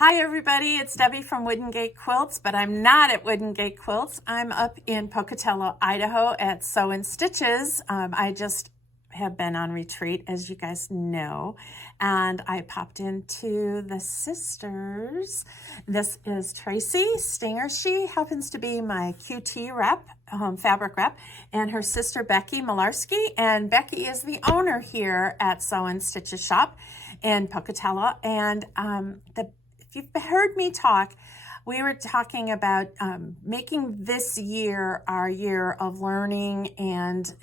Hi everybody, it's Debbie from Wooden Gate Quilts, but I'm not at Wooden Gate Quilts. I'm up in Pocatello, Idaho at Sew and Stitches. I just have been on retreat, as you guys know, and I popped into the sisters. This is Tracey Stinger. She happens to be my QT rep, fabric rep, and her sister Becky Malarski, and Becky is the owner here at Sew and Stitches shop in Pocatello. And if you've heard me talk, we were talking about making this year our year of learning and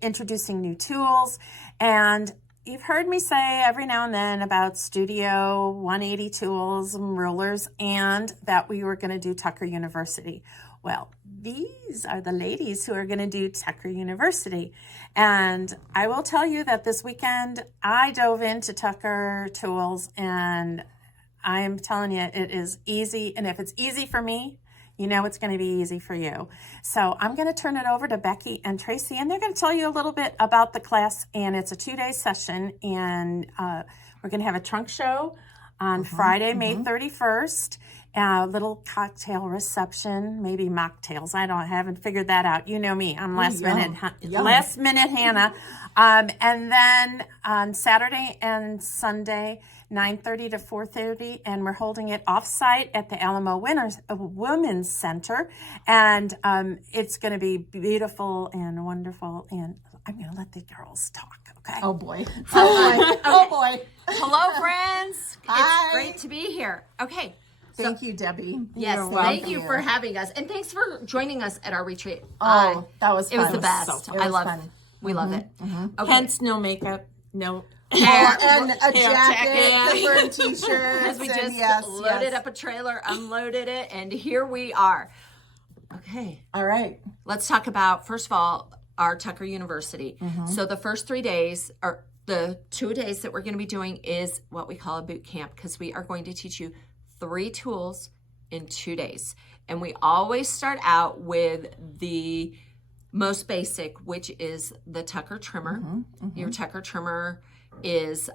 introducing new tools. And you've heard me say every now and then about Studio 180 tools and rulers, and that we were going to do Tucker University. Well, these are the ladies who are going to do Tucker University. And I will tell you that this weekend I dove into Tucker tools, and I am telling you, it is easy. And if it's easy for me, you know it's going to be easy for you. So I'm going to turn it over to Becky and Tracey, and they're going to tell you a little bit about the class. And it's a 2-day session, and we're going to have a trunk show on Friday, May 31st. A little cocktail reception, maybe mocktails. I haven't figured that out. You know me, I'm last minute Hannah. And then on Saturday and Sunday, 9:30 to 4:30, and we're holding it off-site at the Alamo Women's Center. And it's going to be beautiful and wonderful. And I'm going to let the girls talk, okay? Oh, boy. Oh, boy. Hello, friends. Hi. It's great to be here. Okay. Thank you, Debbie. Yes, You're thank you welcome. for having us. And thanks for joining us at our retreat. Oh, that was fun. It was the best. It was fun. We love it. Okay. Hence, no makeup, no Hair, And a jacket, jacket. different t-shirts. Because we just yes, loaded up a trailer, unloaded it, and here we are. Okay. All right. Let's talk about, first of all, our Tucker University. So the first 3 days, or the 2 days that we're going to be doing, is what we call a boot camp, because we are going to teach you 3 tools in 2 days. And we always start out with the most basic, which is the Tucker trimmer. Your Tucker trimmer is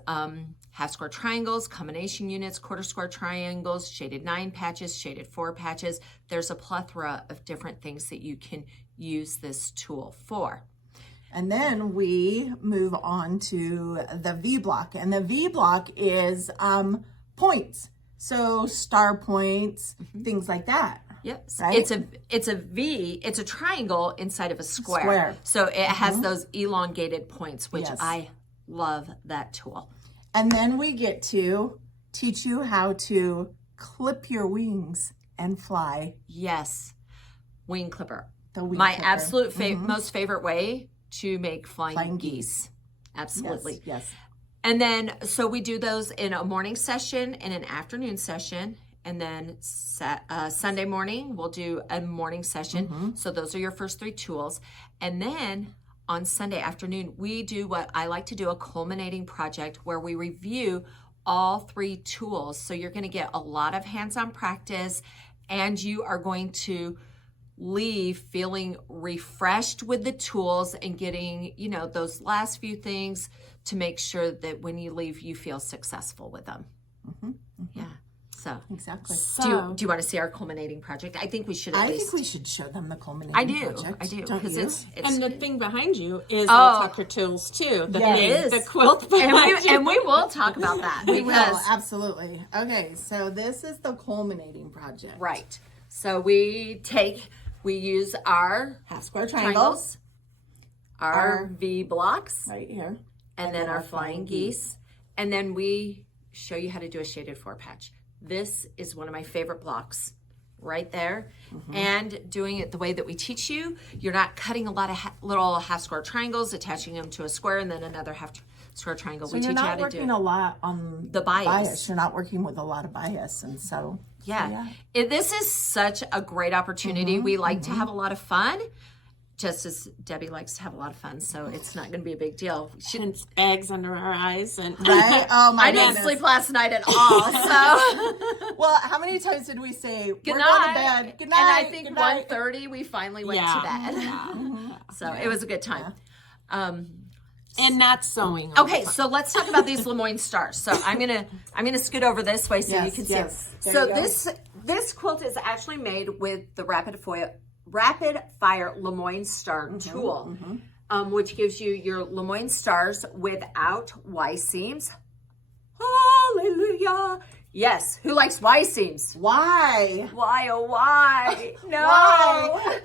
half square triangles, combination units, quarter square triangles, shaded 9 patches, shaded 4 patches. There's a plethora of different things that you can use this tool for. And then we move on to the V block. And the V block is points. So star points, things like that. Yep. Right? It's a V, it's a triangle inside of a square. So it has those elongated points, which Yes. I love that tool. And then we get to teach you how to clip your wings and fly. Yes. Wing clipper. The wing My clipper. absolute most favorite way to make flying geese. Absolutely. Yes. And then, so we do those in a morning session and an afternoon session. And then Sunday morning, we'll do a morning session. So those are your first 3 tools. And then on Sunday afternoon, we do what I like to do, a culminating project where we review all 3 tools. So you're going to get a lot of hands-on practice, and you are going to leave feeling refreshed with the tools and getting, you know, those last few things to make sure that when you leave, you feel successful with them. Yeah. So Exactly. do you want to see our culminating project? I think we should at I least. think we should show them the culminating I do. project. I do. Don't Because you? it's And the thing behind you is all Tucker tools too. The Yes. thing, It is. the quilt behind you. and we will talk about that. We will, because absolutely. Okay, so this is the culminating project. Right. So we use our Half square triangles, our V blocks, right here. and then our flying geese. And then we show you how to do a shaded 4 patch. This is one of my favorite blocks right there. And doing it the way that we teach you, you're not cutting a lot of little half square triangles, attaching them to a square and then another half square triangle. So we you're teach you how not to do working it. a lot on The bias. You're not working with a lot of bias, and so Yeah. This is such a great opportunity. We like to have a lot of fun, just as Debbie likes to have a lot of fun. So it's not going to be a big deal. And bags under our eyes, and right. Oh my I goodness. didn't sleep last night at all. So Well, how many times did we say good we're night. going to bed? Good night. And I think good night. 1:30 we finally went Yeah. to bed. So it was a good time. And not sewing. all Okay, the time. so let's talk about these Lemoyne stars. So I'm gonna scoot over this way so you Yes, can see. yes. It. There So you go. this quilt is actually made with the Rapid Fire Lemoyne Star tool, which gives you your Lemoyne stars without Y seams. Hallelujah! Yes, who likes Y seams? Why? Why, oh, why? No. Why?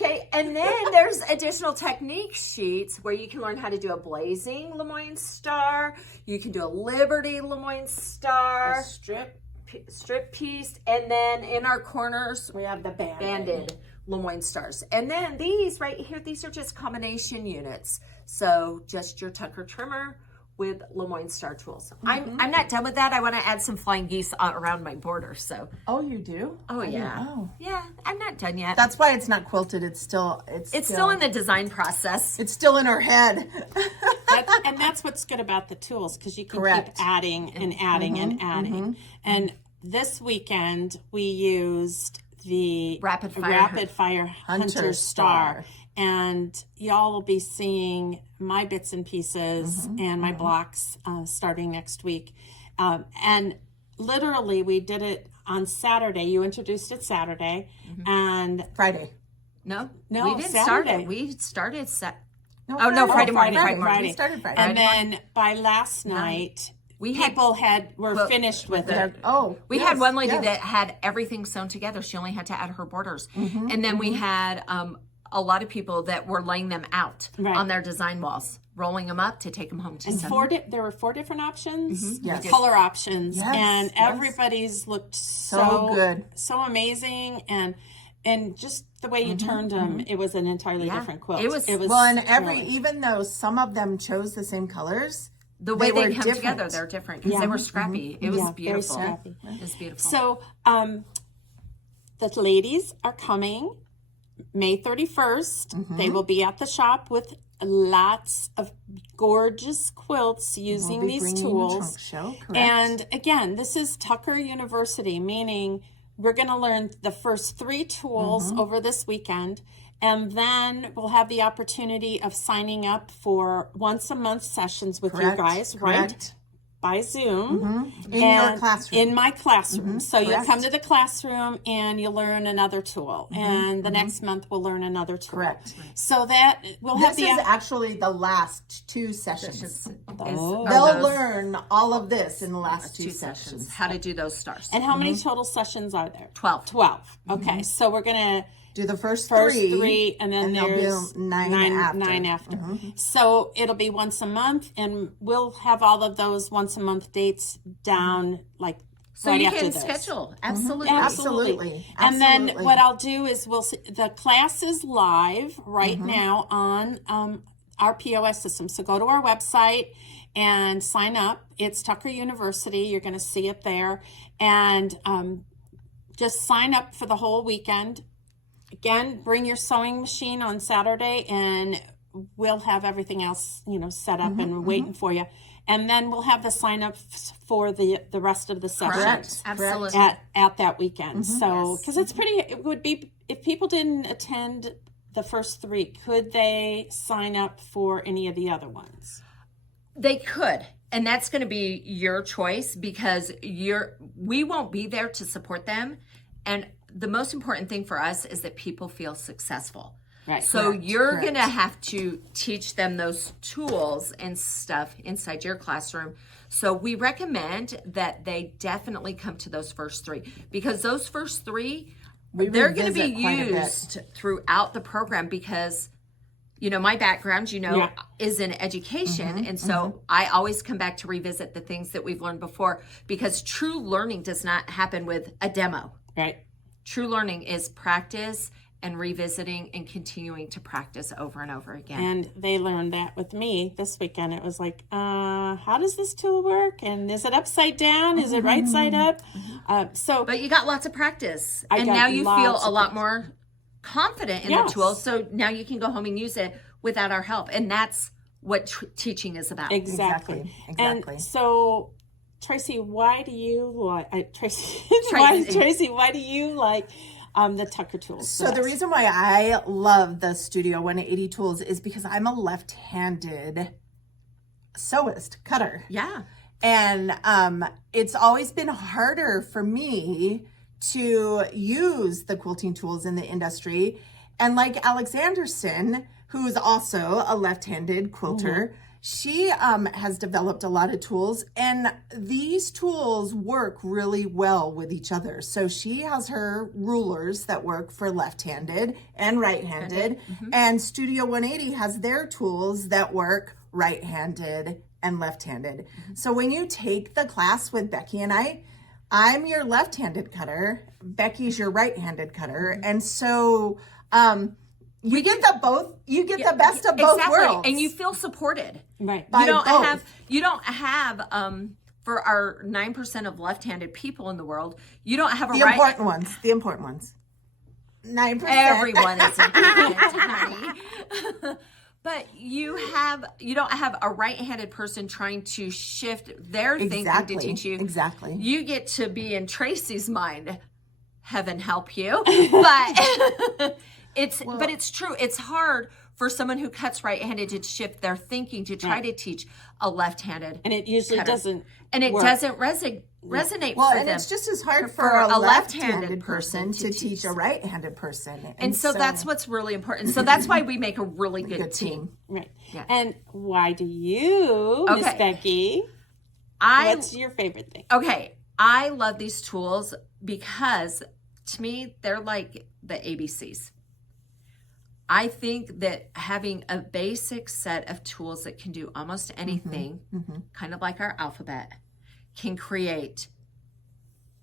Okay, and then there's additional technique sheets where you can learn how to do a blazing Lemoyne star. You can do a Liberty Lemoyne star, strip piece, and then in our corners We have the banded Lemoyne stars. And then these right here, these are just combination units. So just your Tucker trimmer with Lemoyne star tools. I'm not done with that. I want to add some flying geese around my border. So Oh, you do? oh I didn't yeah, know. yeah. I'm not done yet. That's why it's not quilted. It's still It's still in the design process. It's still in her head. And that's what's good about the tools, because you can Correct. keep adding and adding and adding. And this weekend we used the Rapid Fire Hunter Star. And y'all will be seeing my bits and pieces and my blocks starting next week. And literally we did it on Saturday. You introduced it Saturday. And Friday. No, No, we didn't Saturday. start it. We started No, Oh, no, Friday morning. We started Friday. And then by last night, We had- people were Well, finished with it. Oh, We yes, had one lady yes. that had everything sewn together. She only had to add her borders. Mm-hmm, And then we had a lot of people that were laying them out Right. on their design walls, rolling them up to take them home to sew. There were 4 different options, Yes. color options, Yes, and yes. everybody's looked So good. so amazing, and just the way you turned them, it was an entirely Yeah, different quilt. it was- Well, and really- even though some of them chose the same colors, The way were they come different. together, they're different because they were scrappy. It was Yeah, very beautiful. scrappy. It was beautiful. So the ladies are coming May 31st. They will be at the shop with lots of gorgeous quilts using we'll be these bringing a tools. trunk show, correct? And again, this is Tucker University, meaning we're going to learn the first 3 tools over this weekend. And then we'll have the opportunity of signing up for once a month sessions with you guys, right? Correct. By Zoom. In your classroom. In my classroom. So you'll Correct. come to the classroom and you'll learn another tool. And the next month we'll learn another tool. Correct. So that we'll have This the is actually the last 2 sessions. Oh. They'll learn all of this in the last 2 2 sessions. sessions. How to do those stars. And how many total sessions are there? 12. 12. Okay. So we're going to Do the first first 3, 3 and then there'll be there's 9 after. So it'll be once a month, and we'll have all of those once a month dates down like So right you after can this. schedule. Absolutely. Absolutely. And then Absolutely. what I'll do is we'll see, the class is live right now on our POS system. So go to our website and sign up. It's Tucker University. You're going to see it there, and just sign up for the whole weekend. Again, bring your sewing machine on Saturday, and we'll have everything else, set up and waiting for you. And then we'll have the sign up for the rest of the sessions Correct. Absolutely. at that weekend. So, because it would be, if people didn't attend the first 3, could they sign up for any of the other ones? They could. And that's going to be your choice because we won't be there to support them. And the most important thing for us is that people feel successful. Right. So you're correct. going to have to teach them those tools and stuff inside your classroom. So we recommend that they definitely come to those first 3 because those first 3, they're going to be revisit quite a bit. used throughout the program because my background, is in education. And so I always come back to revisit the things that we've learned before because true learning does not happen with a demo. Right. True learning is practice and revisiting and continuing to practice over and over again. And they learned that with me this weekend. It was like, how does this tool work? And is it upside down? Is it right side up? But you got lots of practice. I And got now you feel lots a of lot practice. more confident in Yes. the tool. So now you can go home and use it without our help. And that's what teaching is about. Exactly. Exactly. And so, Tracey, why do you like Tracey? Why do you like the Tucker tools? So the reason why I love the Studio 180 tools is because I'm a left-handed sewist, cutter. Yeah. And it's always been harder for me to use the quilting tools in the industry. And like Alexanderson, who's also a left-handed quilter, she has developed a lot of tools, and these tools work really well with each other. So she has her rulers that work for left-handed and right-handed, and Studio 180 has their tools that work right-handed and left-handed. So when you take the class with Becky and I'm your left-handed cutter, Becky's your right-handed cutter, and so you get the best of both worlds, and you feel supported. Right. You don't have for our 9% of left-handed people in the world, you don't have the important ones. 9%. Everyone is important, honey. But you don't have a right-handed person trying to shift their thinking to teach you. Exactly. You get to be in Tracey's mind. Heaven help you. But it's true. It's hard for someone who cuts right-handed to shift their thinking to try to teach a left-handed. And it usually doesn't. And it doesn't resonate well, for and them. it's just as hard for a left-handed person to teach a right-handed person. And so that's what's really important. So that's why we make a really good team. Right. Yeah. And why do you, Miss Becky? What's your favorite thing? Okay. I love these tools because to me, they're like the ABCs. I think that having a basic set of tools that can do almost anything, kind of like our alphabet, can create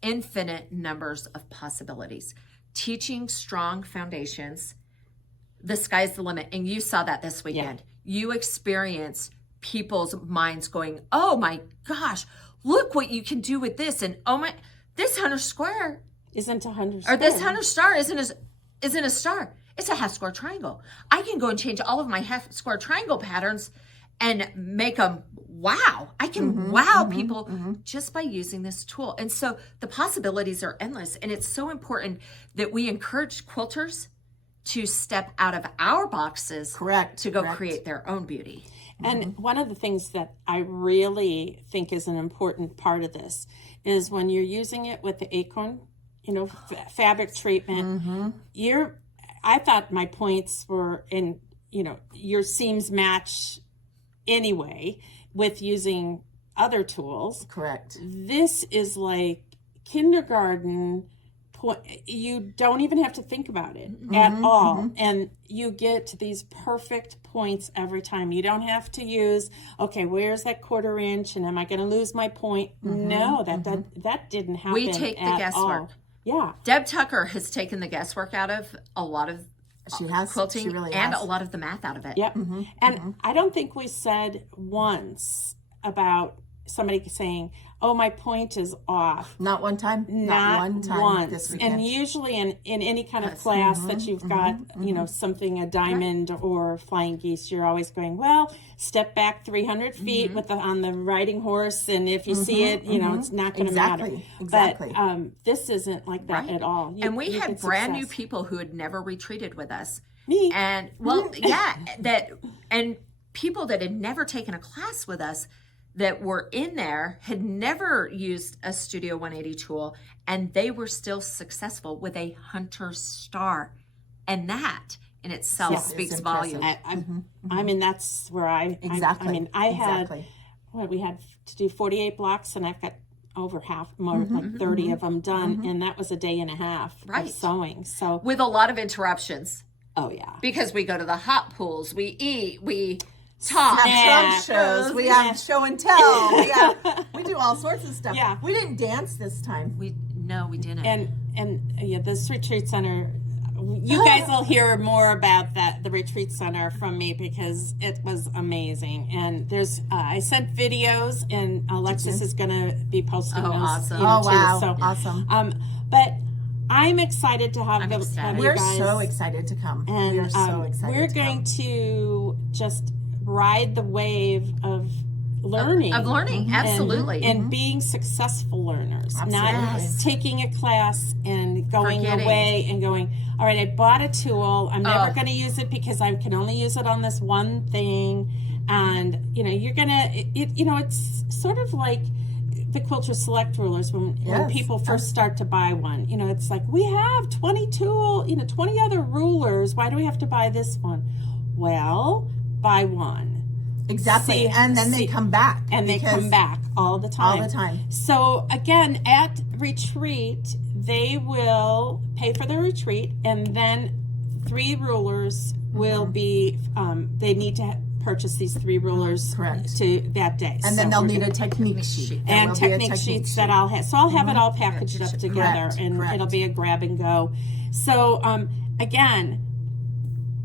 infinite numbers of possibilities. Teaching strong foundations, the sky's the limit. And you saw that this weekend. Yeah. You experienced people's minds going, oh my gosh, look what you can do with this. And oh my, this 100 square isn't 100 square. Or this 100 star isn't a star. It's a half square triangle. I can go and change all of my half square triangle patterns and make them wow. I can wow people just by using this tool. And so the possibilities are endless. And it's so important that we encourage quilters to step out of our boxes to go create their own beauty. And one of the things that I really think is an important part of this is when you're using it with the acorn, fabric treatment, I thought my points were in, your seams match anyway with using other tools. Correct. This is like kindergarten. You don't even have to think about it at all. And you get these perfect points every time. You don't have to use, okay, where's that 1/4 inch? And am I going to lose my point? No, that didn't happen. We take the guesswork. All. Yeah. Deb Tucker has taken the guesswork out of a lot of quilting, she really and has. a lot of the math out of it. Yep. And I don't think we said once about somebody saying, oh, my point is off. Not one time. Not one time once. This weekend. And usually in any kind of class that you've got, something, a diamond or flying geese, you're always going, well, step back 300 feet on the riding horse. And if you see it, it's not going to matter. Exactly. But this isn't like that at all. And we had brand new people who had never retreated with us. Me. And and people that had never taken a class with us that were in there had never used a Studio 180 tool, and they were still successful with a hunter star. And that in itself speaks volume. I mean, that's where I had, we had to do 48 blocks, and I've got over like 30 of them done, and that was a day and a half of sewing. So with a lot of interruptions. Oh, yeah. Because we go to the hot pools, we eat, we talk. Shows. We have show and tell. We do all sorts of stuff. Yeah. We didn't dance this time. No, we didn't. And this retreat center, you guys will hear more about the retreat center from me because it was amazing. And there's I sent videos, and Alexis is going to be posting those. Awesome. Wow. So, awesome. But I'm excited to have We're guys. So excited to come. And we're so excited. We're going to just ride the wave of learning. Absolutely. And being successful learners. Absolutely. Not taking a class and going away and going, all right, I bought a tool. I'm never going to use it because I can only use it on this one thing. And, you know, you're going to, you know, it's sort of like the Quilter Select rulers when people first start to buy one. You know, it's like, we have 20 other rulers. Why do we have to buy this one? Well, buy one. Exactly. And then they come back. And they come back all the time. All the time. So again, at retreat, they will pay for the retreat, and then 3 rulers will be, they need to purchase these 3 rulers to that day. And then they'll need a technique sheet. And technique sheets that I'll have. So I'll have it all packaged up together, and it'll be a grab and go. So again,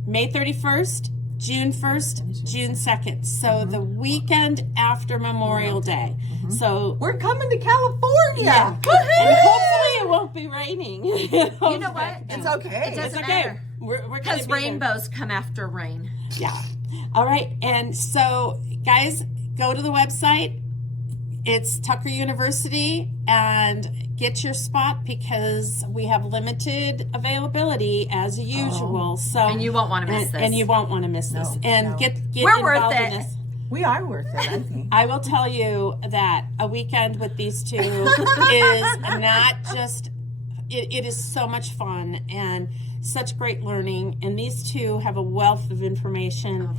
May 31st, June 1st, June 2nd. So the weekend after Memorial Day. So we're coming to California. Yeah. And hopefully it won't be raining. You know what? It's okay. It doesn't matter. We're because rainbows come after rain. Yeah. All right. And so, guys, go to the website. It's Tucker University, and get your spot because we have limited availability as usual. So and you won't want to miss this. And you won't want to miss this. And get we're involved worth in it. this. We are worth it, I think. I will tell you that a weekend with these two is not just, it is so much fun and such great learning. And these two have a wealth of information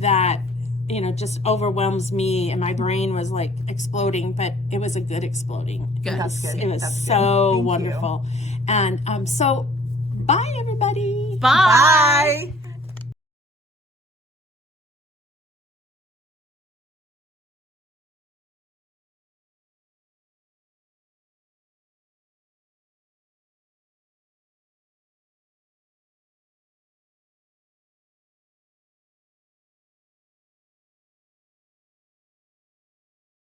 that, you know, just overwhelms me. And my brain was like exploding, but it was a good exploding. Good. It was so wonderful. And so, bye, everybody. Bye. Bye.